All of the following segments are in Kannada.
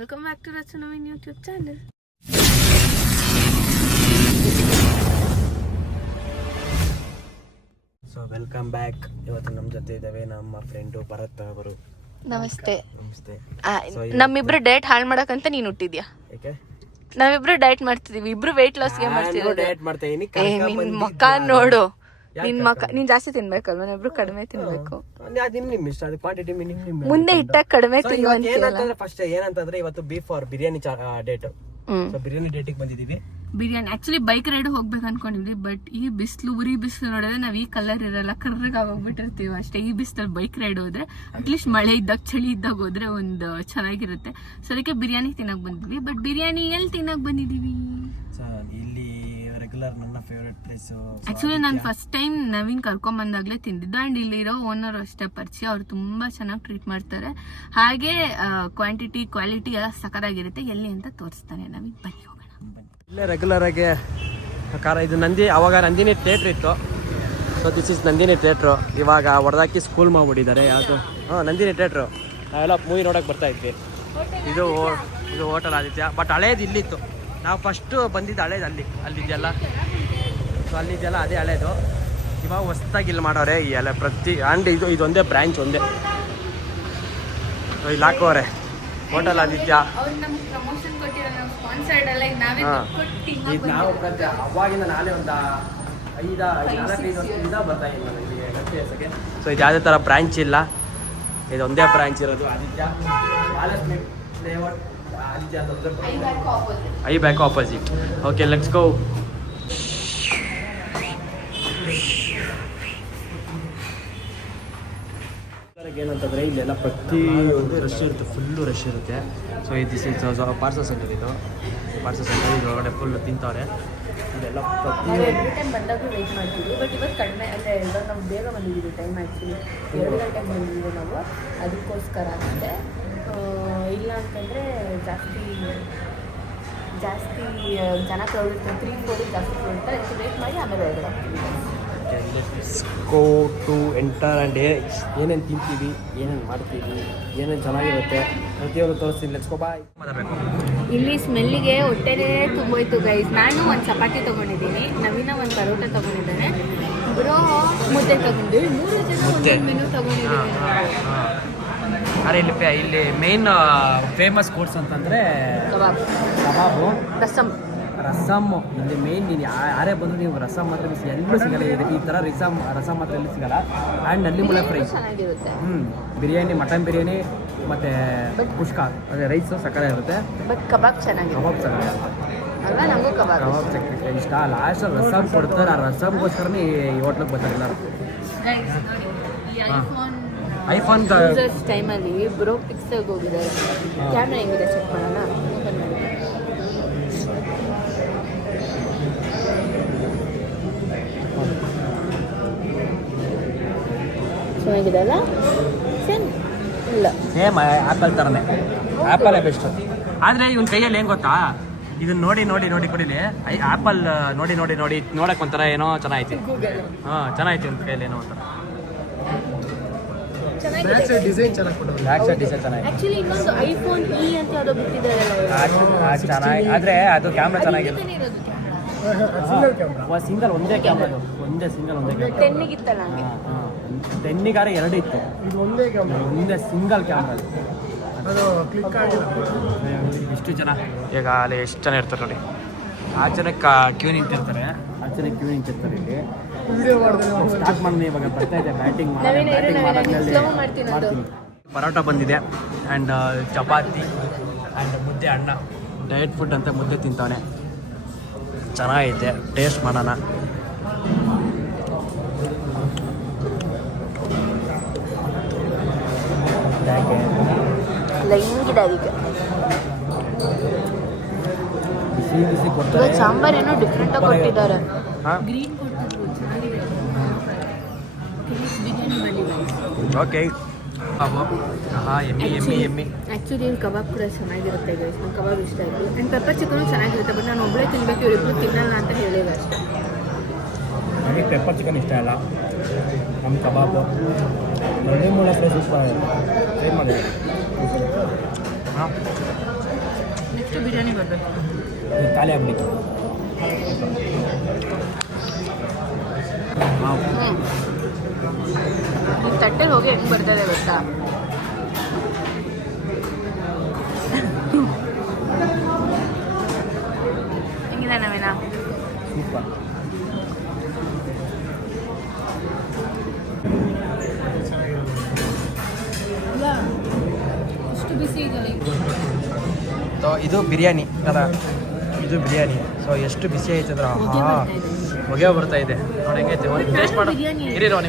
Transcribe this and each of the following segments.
Welcome back to Rachanavi's YouTube channel. So welcome back. ಇವತ್ತು ನಮ್ಮ ಜೊತೆ ಇದ್ದಾವೆ ನಮ್ಮ ಫ್ರೆಂಡು ಭರತ್ ಅವರು. ನಮಸ್ತೆ. ನಮಸ್ತೆ. ನಮ್ಮಿಬ್ರು ಡಯಟ್ ಹಾಳು ಮಾಡಕಂತ ನೀನು ಹುಟ್ಟಿದ್ಯಾ? ಯಾಕೆ? ನಾವಿಬ್ರು ಡಯಟ್ ಮಾಡ್ತಿದೀವಿ, ಇಬ್ರು weight loss ಗೆ ಮಾಡ್ತಿದ್ದೀವಿ. ಡಯಟ್ ಮಾಡ್ತಾ ಇದೀನಿ. ನಿನ್ ಮಕ್ಕ ನೋಡು, ನೀನ್ ಜಾಸ್ತಿ ತಿನ್ಬೇಕಲ್ವ, ನಾವಿಬ್ರು ಕಡಿಮೆ ತಿನ್ಬೇಕು. ಮುಂದೆ ಇಟ್ಟಾಗ ಕಡಿಮೆ ತಿನ್ನುವಂತ. ಫಸ್ಟ್ ಏನಂತಂದ್ರೆ ಇವತ್ತು beef or biryani date. Biryani ಡೇಟಿಗೆ ಬಂದಿದೀವಿ. ಬಿರಿಯಾನಿ ಆಕ್ಚುಲಿ ಬೈಕ್ ರೈಡ್ ಹೋಗ್ಬೇಕು ಅನ್ಕೊಂಡಿದ್ವಿ, ಬಟ್ ಈ ಬಿಸಿಲು ಉರಿ ಬಿಸಿಲು ನೋಡಿದ್ರೆ ನಾವ್ ಈ ಕಲರ್ ಇರಲ್ಲ, ಕರ್ರಗ್ ಆಗೋಗ್ಬಿಟ್ಟಿರ್ತೀವಿ ಅಷ್ಟೇ. ಈ ಬಿಸಿಲಲ್ಲಿ ಬೈಕ್ ರೈಡ್ ಹೋದ್ರೆ ಅಟ್ಲೀಸ್ಟ್ ಮಳೆ ಇದ್ದಾಗ ಚಳಿ ಇದ್ದಾಗ ಹೋದ್ರೆ ಒಂದು ಚೆನ್ನಾಗಿರುತ್ತೆ. ಸೊ ಅದಕ್ಕೆ ಬಿರಿಯಾನಿ ತಿನ್ನಕ್ ಬಂದಿದ್ವಿ. ಬಟ್ ಬಿರಿಯಾನಿ ಎಲ್ಲಿ ತಿನ್ನಕ್ ಬಂದಿದೀವಿ? ಇಲ್ಲಿ ರೆಗ್ಯುಲರ್ ನನ್ನ ಫೇವರೇಟ್ ಪ್ಲೇಸ್. ಆಕ್ಚುಲಿ ನಾನು ಫಸ್ಟ್ ಟೈಮ್ ನವೀನ್ ಕರ್ಕೊಂಡ್ ಬಂದಾಗ್ಲೇ ತಿಂದಿದ್ದು. ಅಂಡ್ ಇಲ್ಲಿರೋ ಓನರ್ ಅಷ್ಟೇ ಪರಿಚಯ, ಅವ್ರು ತುಂಬಾ ಚೆನ್ನಾಗಿ ಟ್ರೀಟ್ ಮಾಡ್ತಾರೆ. ಹಾಗೆ ಕ್ವಾಂಟಿಟಿ ಕ್ವಾಲಿಟಿ ಎಲ್ಲ ಸಕರಾಗಿರುತ್ತೆ. ಎಲ್ಲಿ ಅಂತ ತೋರಿಸ್ತಾನೆ ನವೀನ್, ಬನ್ನಿ ಹೋಗೋಣ. ಇಲ್ಲೇ ರೆಗ್ಯುಲರ್ ಆಗಿ ಇದು ಅವಾಗ ನಂದಿನಿ ಥಿಯೇಟ್ರ್ ಇತ್ತು. So this is Nandini theatre. ಇವಾಗ ಹೊಡೆದಾಕಿ ಸ್ಕೂಲ್ ಮಾಡ್ಬಿಟ್ಟಿದ್ದಾರೆ. ಯಾವುದು? ನಂದಿನಿ ಥಿಯೇಟ್ರು. ನಾವೆಲ್ಲ ಮೂವಿ ನೋಡೋಕೆ ಬರ್ತಾ ಇದ್ವಿ. ಇದು ಹೋಟೆಲ್ ಆದಿತ್ಯ. ಬಟ್ ಹಳೇದು ಇಲ್ಲಿತ್ತು. ನಾವು ಫಸ್ಟು ಬಂದಿದ್ದು ಹಳೇದು ಅಲ್ಲಿದೆಯಲ್ಲ. ಸೊ ಅಲ್ಲಿದೆಯಲ್ಲ ಅದೇ ಹಳೇದು. ಇವಾಗ ಹೊಸ್ದಾಗಿ ಇಲ್ಲಿ ಮಾಡೋರೆ ಈ ಎಲ್ಲ ಪ್ರತಿ. ಆ್ಯಂಡ್ ಇದೊಂದೇ ಬ್ರ್ಯಾಂಚ್ ಒಂದೇ. ಇಲ್ಲಿ ಹಾಕೋರೆ ಹೋಟೆಲ್ ಆದಿತ್ಯ. ನಾವು ಅವಾಗಿಂದ ನಾನೇ ಒಂದು 4-5 ವರ್ಷದಿಂದ ಬರ್ತಾ ಇದ್ದೀನಿ. ಸೊ ಇದು ಯಾವುದೇ ಥರ ಬ್ರ್ಯಾಂಚ್ ಇಲ್ಲ, ಇದೊಂದೇ ಬ್ರ್ಯಾಂಚ್ ಇರೋದು Aditya. I back opposite. Okay, let's go. ಏನಂತಂದರೆ ಇಲ್ಲೆಲ್ಲ ಪ್ರತಿಯೊಂದು ರಶ್ ಇರುತ್ತೆ, ಫುಲ್ಲು ರಶ್ ಇರುತ್ತೆ. ಸೊ ಇದು ಪಾರ್ಸಲ್ ಸೆಂಟರ್. ಇದು ಪಾರ್ಸಲ್ ಸೆಂಟರ್. ಇದು ಹೊರಗಡೆ ಫುಲ್ ತಿಂತವ್ರೆ. ಇದೆಲ್ಲ ಪ್ರತಿಯೊಂದು ಬಂದಾಗೂ ವೇಟ್ ಮಾಡ್ತೀವಿ. ಬಟ್ ಇವತ್ತು ಕಡಿಮೆ ಅಂದರೆ ಇವಾಗ ನಾವು ಬೇಗ ಬಂದಿದ್ದೀವಿ. ಟೈಮ್ ಆ್ಯಕ್ಚುಲಿ 2 ಗಂಟೆಗೆ ಬಂದಿದ್ದೀವಿ ನಾವು. ಅದಕ್ಕೋಸ್ಕರ ಅಷ್ಟೇ. ಇಲ್ಲ ಅಂತಂದರೆ ಜಾಸ್ತಿ ಜನ ತೊಗೊಳ್ತಾರೆ. 3-4 ಜಾಸ್ತಿ ತೊಗೊಳ್ತಾರೆ. ಅದಕ್ಕೆ ವೇಟ್ ಮಾಡಿ ಆಮೇಲೆ ಹೊರಗಡೆ ಹೋಗ್ತೀವಿ. ಗೋ ಟು ಎಂಟರ್ ಆ್ಯಂಡ್ ಏನೇನು ತಿಂತೀವಿ, ಏನೇನು ಮಾಡ್ತೀವಿ, ಏನೇನು ಚೆನ್ನಾಗಿರುತ್ತೆ ಪ್ರತಿಯೊಂದು ತೋರಿಸ್ತೀನಿ. Let's go. ಬಾಯ್. ಇಲ್ಲಿ ಸ್ಮೆಲ್ಲಿಗೆ ಹೊಟ್ಟೆನೇ ತುಂಬೋಯ್ತು ಗೈಸ್. ನಾನು ಒಂದು ಚಪಾತಿ ತೊಗೊಂಡಿದ್ದೀನಿ, ನವೀನ ಒಂದು ಪರೋಟ ತೊಗೊಂಡಿದ್ದಾನೆ, ಬ್ರೋ ಮುದ್ದೆ ತೊಗೊಂಡಿದ್ದೀವಿ. 3 ಜನ ಮೆನು ತೊಗೊಂಡಿದ್ದೀವಿ. ಅರೆ ಇಲ್ಲಿ ಮೇನ್ ಫೇಮಸ್ ಕೋರ್ಸ್ ಅಂತಂದರೆ ಕಬಾಬು, ರಸಮ್ಮು. ಇಲ್ಲಿ ಮೇನ್ ನೀನು ಯಾರೇ ಬಂದರೂ ನೀವು ರಸಮ್ ಮಾತ್ರ ಎಲ್ಲೂ ಸಿಗಲ್ಲ. ಈ ಥರ ರಸಮ್ ಮಾತ್ರ ಎಲ್ಲೂ ಸಿಗಲ್ಲ. ಆ್ಯಂಡ್ ನಲ್ಲಿ ಮುಳೆ ಫ್ರೈ ಚೆನ್ನಾಗಿರುತ್ತೆ. ಬಿರಿಯಾನಿ, ಮಟನ್ ಬಿರಿಯಾನಿ ಮತ್ತು ಕುಷ್ಕ, ಅದೇ ರೈಸು ಸಕ್ಕರೆ ಇರುತ್ತೆ. ಬಟ್ ಕಬಾಬ್ ಚೆನ್ನಾಗಿರುತ್ತೆ. ಕಬಾಬ್ ಚೆನ್ನಾಗಿರುತ್ತೆ ಅಲ್ವಾ? ನಮಗೂ ಕಬಾಬ್ ಚಕ್ರಿ ಇಷ್ಟ. ಲಾಸ್ಟ್ ರಸಮ್ ಕೊಡ್ತಾರೆ. ಆ ರಸಮ್ಗೋಸ್ಕರನೇ ಈ ಹೋಟ್ಲಿಗೆ ಬರ್ತಾರೆ ಎಲ್ಲರೂ. ಐಫೋನ್ ಟೈಮಲ್ಲಿ ಬ್ರೋ ಪಿಕ್ಸ್ಗೆ ಹೋಗಿದ್ದಾರೆ. ಕ್ಯಾಮ್ರಾ ಹೆಂಗಿದೆ ಚೆಕ್ ಮಾಡೋಣ. ಚೆನ್ನಾಗಿದೆ ಅಲ್ಲ? ಸೇಮ್ ಇಲ್ಲ, ಸೇಮ್ ಆ್ಯಪಲ್ ಥರನೇ. ಆ್ಯಪಲೇ ಬೆಸ್ಟ್. ಆದರೆ ಇವನ ಕೈಯಲ್ಲಿ ಏನು ಗೊತ್ತಾ, ಇದನ್ನ ನೋಡಿ ಕೊಡಿಲಿ. ಆ್ಯಪಲ್ ನೋಡಿ ನೋಡಕ್ಕೆ ಒಂಥರ ಏನೋ ಚೆನ್ನಾಗೈತಿ. ಚೆನ್ನಾಗೈತಿ ಇವನ ಕೈಯಲ್ಲಿ ಏನೋ ಒಂಥರ. ಬ್ಯಾಕ್ ಸೈಡ್ ಡಿಸೈನ್ ಚೆನ್ನಾಗಿ. ಆಕ್ಚುಲಿ ಇನ್ನೊಂದು ಐಫೋನ್ ಅಂತ ಯಾವುದೋ ಬಿಟ್ಟಿದ್ದಾರಲ್ಲ, ಚೆನ್ನಾಗಿ. ಆದರೆ ಅದು ಕ್ಯಾಮ್ರಾ ಚೆನ್ನಾಗಿದೆ. ಸಿಂಗಲ್ ಒಂದೇ ಕ್ಯಾಮ್ರಾ. ಒಂದೇ 10 ಇತ್ತಲ್ಲ, 10ಗಾರೆ 2 ಇತ್ತು. ಇದು ಒಂದೇ ಸಿಂಗಲ್ ಕ್ಯಾಮ್ರಾ. ಅದು ಕ್ಲಿಕ್ ಆಗಿಲ್ಲ. ಎಷ್ಟು ಜನ ಈಗ ಅಲ್ಲಿ ಎಷ್ಟು ಜನ ಇರ್ತಾರೆ ನೋಡಿ. ಆ ಜನಕ್ಕೆ ಕ್ಯೂ ನಿಂತಿರ್ತಾರೆ. ಇಲ್ಲಿ ಸ್ಟಾರ್ಟ್ ಮಾಡಿ ಇವಾಗ ಬರ್ತಾ ಇದೆ ಬ್ಯಾಟಿಂಗ್ ಮಾಡ್ತೀನಿ. ಪರೋಟ ಬಂದಿದೆ ಆ್ಯಂಡ್ ಚಪಾತಿ ಆ್ಯಂಡ್ ಮುದ್ದೆ, ಅನ್ನ. ಡಯಟ್ ಫುಡ್ ಅಂತ ಮುದ್ದೆ ತಿಂತಾನೆ. ಚೆನ್ನಾಗೈತೆ, ಟೇಸ್ಟ್ ಮಾಡೋಣ. ಬಿಸಿ ಕೊಡ್ತಾರೆ. ಸಾಂಬಾರ್ ಏನೋ ಡಿಫ್ರೆಂಟ್ ಆಗಿ ಕೊಟ್ಟಿದ್ದಾರೆ. Green okay. ಎಮ್ಮಿ. ಆ್ಯಕ್ಚುಲಿ ಕಬಾಬ್ ಕೂಡ ಚೆನ್ನಾಗಿರುತ್ತೆ ಗೈಸ್. ನಂಗೆ ಕಬಾಬ್ ಇಷ್ಟ ಆಯಿತು. ಆ್ಯಂಡ್ ಪೆಪ್ಪರ್ ಚಿಕನು ಚೆನ್ನಾಗಿರುತ್ತೆ. ಬಟ್ ನಾನು ಒಬ್ಬಳೇ ತಿನ್ನಬೇಕು, ಇವರಿಬ್ಬರು ತಿನ್ನಲ್ಲ ಅಂತ ಹೇಳಿವೆ ಅಷ್ಟೇ. ನನಗೆ ಪೆಪ್ಪರ್ ಚಿಕನ್ ಇಷ್ಟ ಇಲ್ಲ. ನಮ್ಮ ಕಬಾಬು ನಲ್ಲಿ ಮುಳೆ ಫ್ರೈ ಸೂಪರ್ ಟ್ರೈ ಮಾಡಿ. ಬಿರಿಯಾನಿ ಬರಬೇಕು. ಖಾಲಿ ಆಗ್ಬಿಟ್ಟು ಈ ತಟ್ಟೆಲಿ ಹೋಗಿ ಹೆಂಗೆ ಬರ್ತದೆ ಗೊತ್ತಾ? ಹೆಂಗಿದೆ ನವೀನ? ಸೂಪರ್. ಅಷ್ಟು ಬಿಸಿ ಇದೆ. ಇದು ಬಿರಿಯಾನಿ ಅಲ್ಲ, ಇದು ಬಿರಿಯಾನಿ. ಸೊ ಎಷ್ಟು ಬಿಸಿ ಐತಂದ್ರೆ ಹೊಗೆ ಬರ್ತಾ ಇದೆ ನೋಡಿ. ಹೆಂಗೈತೆ ಒಂದು ಟೇಸ್ಟ್ ಮಾಡು. ಇರಿ ನೋಡಿ.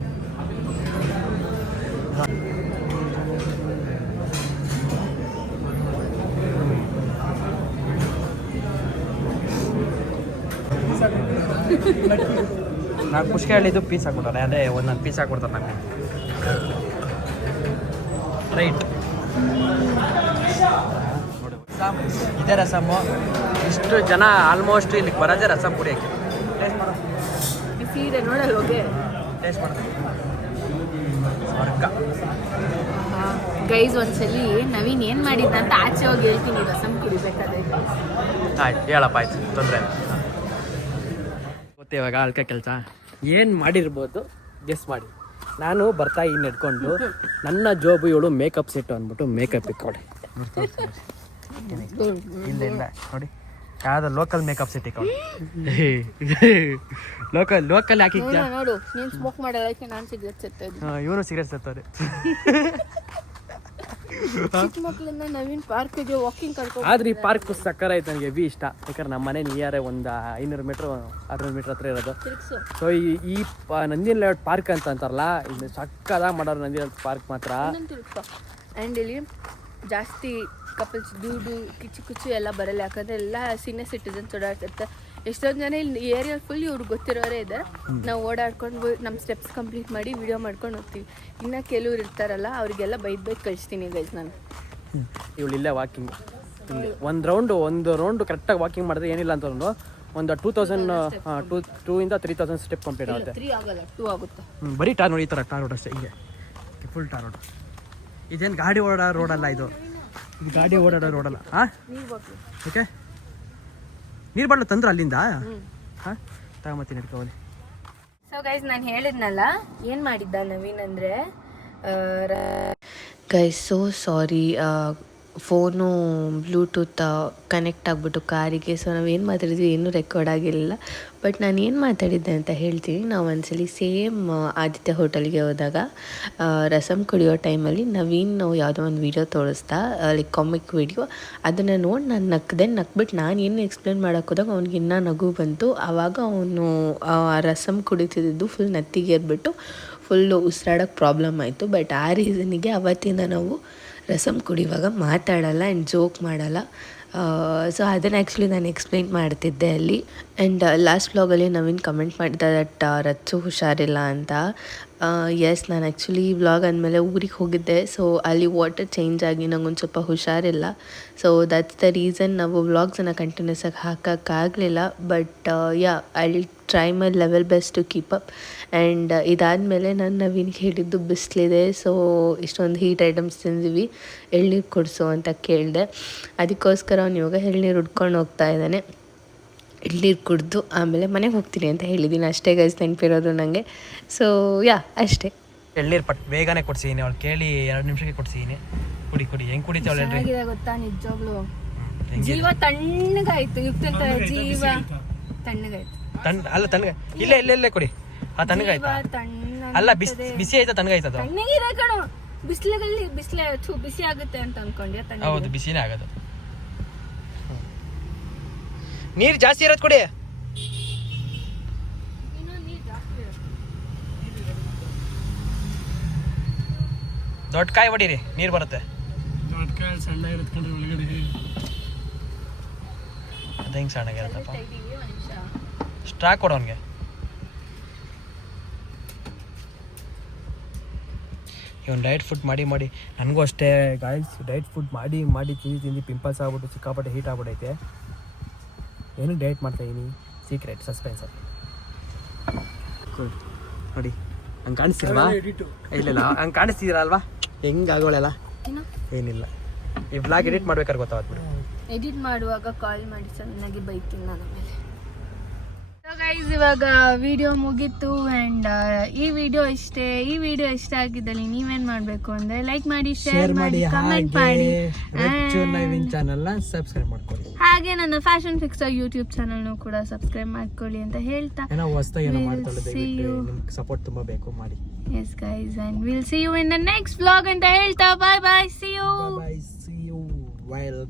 ನಾನು ಖುಷಿ ಹೇಳಿದ್ದು ಪೀಸ್ ಹಾಕ್ಬಿಟ್ಟಾರೆ, ಅದೇ ಒಂದೊಂದು ಪೀಸ್ ಹಾಕ್ಬಿಡ್ತಾರೆ ನಮಗೆ. ರೈಟ್, ಇದೇ ರಸಮ್ಮು. ಇಷ್ಟು ಜನ ಆಲ್ಮೋಸ್ಟ್ ಇಲ್ಲಿಗೆ ಬರೋದೇ ರಸಮ್ ಕುಡಿಯೋಕ್ಕೆ. ಟೇಸ್ಟ್ ಮಾಡು. ಬಿಸಿ ಇದೆ ನೋಡಲ್ಲ ಹೋಗಿ. ಟೇಸ್ಟ್ ಮಾಡು. ಸ್ವರ್ಗ. ಗೈಸ್ ಒಂದ್ಸಲಿ ನವೀನ್ ಏನು ಮಾಡಿದ್ದ ಅಂತ ಆಚೆ ಹೋಗಿ ಹೇಳ್ತೀನಿ, ರಸಮ್ ಕುಡಿಬೇಕಾದ್ರೆ. ಆಯ್ತು ಹೇಳಪ್ಪ, ಆಯ್ತು, ತೊಂದರೆ ಗೊತ್ತೇ. ಇವಾಗ ಅಳ್ಕ ಕೆಲಸ ಏನು ಮಾಡಿರ್ಬೋದು ಗೆಸ್ ಮಾಡಿ. ನಾನು ಬರ್ತಾ ಇನ್ನು ಹಿಡ್ಕೊಂಡು ನನ್ನ ಜೋಬು ಇವಳು ಮೇಕಪ್ ಸೆಟ್ಟು ಅಂದ್ಬಿಟ್ಟು ಮೇಕಪ್ ಇಕ್ಕೊಡಿ. ಇಲ್ಲ ಇಲ್ಲ ನೋಡಿ, ಯಾವ್ದು ಲೋಕಲ್ ಮೇಕಪ್ ಸೆಟ್ ಇಕ್ಕೊಡಿ. ಲೋಕಲ್ ಹಾಕಿದ್ಯಾ ನೋಡು, ನೀನು ಸ್ಮೋಕ್ ಮಾಡಲ್ಲ, ನಾನು ಸಿಗರೇಟ್ ಸೇರ್ತಾ ಇದ್ದೀನಿ. ಇವನು ಸಿಗರೇಟ್ ಸೇರ್ತಾರೆ. ಚಿಕ್ಕ ಮಕ್ಕಳನ್ನ ನವೀನ್ ಪಾರ್ಕ್ಗೆ ವಾಕಿಂಗ್ ಕರ್ಕೊಂಡು. ಆದ್ರೆ ಈ ಪಾರ್ಕ್ ಸಕ್ಕರ ಐತೆ, ನನಗೆ ಹೆವಿ ಇಷ್ಟ. ಯಾಕಂದ್ರೆ ನಮ್ಮ ಮನೆ ನಿಯರೇ ಒಂದು 500 ಮೀಟ್ರ್ 600 ಮೀಟ್ರ್ ಹತ್ರ ಇರೋದು. ಸೊ ಈ ನಂದಿನ ಲೇಔಟ್ ಪಾರ್ಕ್ ಅಂತ ಅಂತಾರಲ್ಲ, ಇದು ಸಕ್ಕದಾಗ ಮಾಡೋರು ನಂದಿನ ಪಾರ್ಕ್ ಮಾತ್ರ. ಆ್ಯಂಡ್ ಇಲ್ಲಿ ಜಾಸ್ತಿ ಕಪಲ್ಸ್ ದುಡ್ಡು ಕಿಚ್ಚು ಕುಚ್ಚು ಎಲ್ಲ ಬರಲ್ಲ, ಯಾಕಂದರೆ ಎಲ್ಲ ಸೀನಿಯರ್ ಸಿಟಿಸನ್ಸ್ ಓಡಾಡ್ತಿರ್ತಾರೆ. ಎಷ್ಟೊಂದು ಜನ ಇಲ್ಲಿ ಏರಿಯಾ ಫುಲ್ ಇವ್ರಿಗೆ ಗೊತ್ತಿರೋರೇ ಇದ್ದಾರೆ. ನಾವು ಓಡಾಡ್ಕೊಂಡು ನಮ್ಮ ಸ್ಟೆಪ್ಸ್ ಕಂಪ್ಲೀಟ್ ಮಾಡಿ ವಿಡಿಯೋ ಮಾಡ್ಕೊಂಡು ಹೋಗ್ತೀವಿ. ಇನ್ನು ಕೆಲವ್ರು ಇರ್ತಾರಲ್ಲ, ಅವರಿಗೆಲ್ಲ ಬೈದು ಕಳಿಸ್ತೀನಿ ಗೈಸ್ ನಾನು. ಇವಳು ಇಲ್ಲೇ ವಾಕಿಂಗ್, ಒಂದು ರೌಂಡು ಕರೆಕ್ಟಾಗಿ ವಾಕಿಂಗ್ ಮಾಡಿದ್ರೆ ಏನಿಲ್ಲ ಅಂತಂದು ಒಂದು 2,000 3,000 ಸ್ಟೆಪ್ ಕಂಪ್ಲೀಟ್ ಆಗುತ್ತೆ. 3 ಆಗಲ್ಲ, 2 ಆಗುತ್ತೆ. ಬರೀ ಟಾರ್ ನೋಡಿ, ಈ ಥರ ಟಾರ್ ರೋಡ್ ಅಷ್ಟೇ. ಹೀಗೆ ಫುಲ್ ಟಾರ್ ರೋಡ್. ಇದೇನು ಗಾಡಿ ಓಡಾಡೋ ರೋಡಲ್ಲ, ಇದು ಗಾಡಿ ಓಡಾಡೋ ರೋಡಲ್ಲ. ಹಾಂ, ಓಕೆ. ನೀರು ಬಾಟ್ಲು ತಂದ್ರೆ ಅಲ್ಲಿಂದ? ಹಾಂ, ತಗೊಂಬತ್ತೀನಿ ಹಿಡ್ಕೊಳ್ಳಿ. ಸೊ ಗೈಸ್, ನಾನು ಹೇಳಿದ್ನಲ್ಲ ಏನು ಮಾಡಿದ್ದ ನವೀನ್ ಅಂದರೆ, guys so sorry, phone Bluetooth connect ಆಗಿಬಿಟ್ಟು ಕಾರಿಗೆ. ಸೊ ನಾವೇನು ಮಾತಾಡಿದ್ವಿ ಏನೂ ರೆಕಾರ್ಡ್ ಆಗಿರಲಿಲ್ಲ. ಬಟ್ ನಾನು ಏನು ಮಾತಾಡಿದ್ದೆ ಅಂತ ಹೇಳ್ತೀನಿ. ನಾವು ಒಂದ್ಸಲಿ ಸೇಮ್ ಆದಿತ್ಯ ಹೋಟೆಲ್ಗೆ ಹೋದಾಗ ರಸಮ್ ಕುಡಿಯೋ ಟೈಮಲ್ಲಿ ನವೀನ್ ಯಾವುದೋ ಒಂದು ವೀಡಿಯೋ ತೋರಿಸ್ತಾ, ಲೈಕ್ ಕಾಮಿಕ್ ವೀಡಿಯೋ. ಅದನ್ನು ನೋಡಿ ನಾನು ನಕ್ಬಿಟ್ಟು ನಾನು ಏನು ಎಕ್ಸ್ಪ್ಲೇನ್ ಮಾಡೋಕೆ ಹೋದಾಗ ಅವ್ನಿಗೆ ಇನ್ನೂ ನಗು ಬಂತು. ಆವಾಗ ಅವನು ಆ ರಸಮ್ ಕುಡಿತಿದ್ದು ಫುಲ್ ನೆತ್ತಿಗೇರ್ಬಿಟ್ಟು ಫುಲ್ಲು ಉಸಿರಾಡೋಕ್ಕೆ ಪ್ರಾಬ್ಲಮ್ ಆಯಿತು. ಬಟ್ ಆ ರೀಸನಿಗೆ ಅವತ್ತಿಂದ ನಾವು ರಸಮ್ ಕುಡಿಯುವಾಗ ಮಾತಾಡಲ್ಲ ಆ್ಯಂಡ್ ಜೋಕ್ ಮಾಡಲ್ಲ. ಸೊ ಅದನ್ನು ಆ್ಯಕ್ಚುಲಿ ನಾನು ಎಕ್ಸ್ಪ್ಲೈನ್ ಮಾಡ್ತಿದ್ದೆ ಅಲ್ಲಿ. ಆ್ಯಂಡ್ ಲಾಸ್ಟ್ ವ್ಲಾಗಲ್ಲಿ ನವೀನ್ ಕಮೆಂಟ್ ಮಾಡಿದ್ದ ದಟ್ ರಚ್ಚು ಹುಷಾರಿಲ್ಲ ಅಂತ. ಎಸ್, ನಾನು ಆ್ಯಕ್ಚುಲಿ ವ್ಲಾಗ್ ಅಂದಮೇಲೆ ಊರಿಗೆ ಹೋಗಿದ್ದೆ. ಸೊ ಅಲ್ಲಿ ವಾಟರ್ ಚೇಂಜ್ ಆಗಿ ನಂಗೊಂದು ಸ್ವಲ್ಪ ಹುಷಾರಿಲ್ಲ. ಸೊ ದಟ್ಸ್ ದ ರೀಸನ್ ನಾವು ವ್ಲಾಗ್ಸನ್ನು ಕಂಟಿನ್ಯೂಸ್ ಆಗಿ ಹಾಕೋಕ್ಕಾಗಲಿಲ್ಲ. But ya, I try my level best to keep up. And ಇದಾದಮೇಲೆ ನಾನು ನವೀನ್ಗೆ ಹೇಳಿದ್ದು ಬಿಸಿಲಿದೆ, ಸೊ ಇಷ್ಟೊಂದು ಹೀಟ್ ಐಟಮ್ಸ್ ತಿಂದಿವಿ, ಎಳ್ನೀರು ಕೊಡಿಸು ಅಂತ ಕೇಳಿದೆ. ಅದಕ್ಕೋಸ್ಕರ ಅವ್ನು ಇವಾಗ ಎಳ್ನೀರು ಹುಡ್ಕೊಂಡು ಹೋಗ್ತಾ ಇದ್ದಾನೆ. ಎಳ್ನೀರು ಕುಡಿದು ಆಮೇಲೆ ಮನೆಗೆ ಹೋಗ್ತೀನಿ ಅಂತ ಹೇಳಿದ್ದೀನಿ ಅಷ್ಟೇ ಗೈಸ್, ನೆನಪಿರೋದು ನನಗೆ. ಸೊ ಯಾ, ಅಷ್ಟೇ. ಎಳ್ನೀರು ಬೇಗನೆ ಕೊಡ್ಸಿದ್ದೀನಿ, ಅವಳು ಕೇಳಿ 2 ನಿಮಿಷಕ್ಕೆ ಕೊಡ್ಸಿದ್ದೀನಿ. ಕುಡಿ ಹೆಂಗೆ ಕುಡಿತಾವಳೆ ಚೆನ್ನಾಗಿದೆ ಗೊತ್ತಾ, ನಿಜವಾಗ್ಲೂ ಜೀವ ತಣ್ಣಗಾಯ್ತು. ಯುಕ್ತ ಜೀವ ತಣ್ಣಗಾಯ್ತು. ಅಲ್ಲ ತಣ್ಣಗೆ ಇಲ್ಲೇ ಕೊಡಿ. ಆ ತಣ್ಣಗಾಯ್ತಾ? ಅಲ್ಲ ಬಿಸಿ ಆಯ್ತಾ ತಣ್ಣಗಾಯ್ತದ? ತಣ್ಣಗಿರ ಕಣೋ, ಬಿಸಿಲಲ್ಲಿ ಬಿಸಿ ಆಗುತ್ತೆ ಅಂತ ಅನ್ಕೊಂಡೆ. ಹೌದು, ಬಿಸಿನೇ ಆಗೋದು. ನೀರು ಜಾಸ್ತಿ ಇರೋದು ಕೊಡಿ. ದೊಡ್ಡ ಕಾಯಿ ಹೊಡೀರಿ, ನೀರು ಬರುತ್ತೆ. ದೊಡ್ಡ ಕಾಯಿ ಸಣ್ಣ ಇರುತ್ತೆ ಒಳಗಡೆ. ಅದು ಹೆಂಗೆ ಸಣ್ಣಗಿರುತ್ತಪ್ಪ? ಸ್ಟ್ರಾ ಕೊಡು ಅವನಿಗೆ. ಇವನು ಡಯಟ್ ಫುಡ್ ಮಾಡಿ ನನಗೂ ಅಷ್ಟೇ ಗಾಯ್ಸ್, ಡಯಟ್ ಫುಡ್ ಮಾಡಿ ತಿಂದು ಪಿಂಪಲ್ಸ್ ಆಗ್ಬಿಟ್ಟು ಸಿಕ್ಕಾಪಟ್ಟೆ ಹೀಟ್ ಆಗ್ಬಿಟ್ಟೈತೆ. ಏನಕ್ಕೆ ಡಯಟ್ ಮಾಡ್ತಾಯಿದ್ದೀನಿ? Secret, suspense. ನೋಡಿ, ಹಂಗೆ ಕಾಣಿಸ್ತಿಲ್ವಾ? ಇಲ್ಲ ಹಂಗೆ ಕಾಣಿಸ್ತಿದ್ದೀರಾ ಅಲ್ವಾ? ಹೆಂಗೆ ಆಗೋಳಲ್ಲ? ಏನಿಲ್ಲ, ಈ ಬ್ಲಾಗ್ ಎಡಿಟ್ ಮಾಡ್ಬೇಕಾದ್ರೆ ಗೊತ್ತಾಗ್ಬಿಡು. ಎಡಿಟ್ ಮಾಡುವಾಗ ಕಾಲ್ ಮಾಡಿ ಚೆನ್ನಾಗಿ ಬೈತೀನಿ ನಾನು ಆಮೇಲೆ. ಸೊ ಗೈಸ್ ಇವಾಗ ವಿಡಿಯೋ ಮುಗೀತು ಆ್ಯಂಡ್ ಈ ವಿಡಿಯೋ ಇಷ್ಟ ಆಗಿದ್ದಲ್ಲಿ ನೀವೇನು ಮಾಡಬೇಕು ಅಂದರೆ ಲೈಕ್ ಮಾಡಿ, ಶೇರ್ ಮಾಡಿ, ಕಮೆಂಟ್ ಮಾಡಿ ಚಾನಲ್ನ ಸಬ್ಸ್ಕ್ರೈಬ್ ಮಾಡ್ಕೊಳ್ಳಿ. ಹಾಗೆ ನನ್ನ ಫ್ಯಾಷನ್ ಫಿಕ್ಸರ್ ಯೂಟ್ಯೂಬ್ ಚಾನಲ್ನು ಕೂಡ ಸಬ್ಸ್ಕ್ರೈಬ್ ಮಾಡ್ಕೊಳ್ಳಿ ಅಂತ ಹೇಳ್ತಾ ಏನೋ ಹೊಸ್ದಾಗಿ ಏನೋ ಮಾಡ್ತಾಳೆ, ದಯವಿಟ್ಟು ನಿಮ್ಗೆ ಸಪೋರ್ಟ್ ತುಂಬ ಬೇಕು ಮಾಡಿ. Yes guys, and we'll see you in the next vlog ಅಂತ ಹೇಳ್ತಾ bye bye, see you. Bye bye, see you while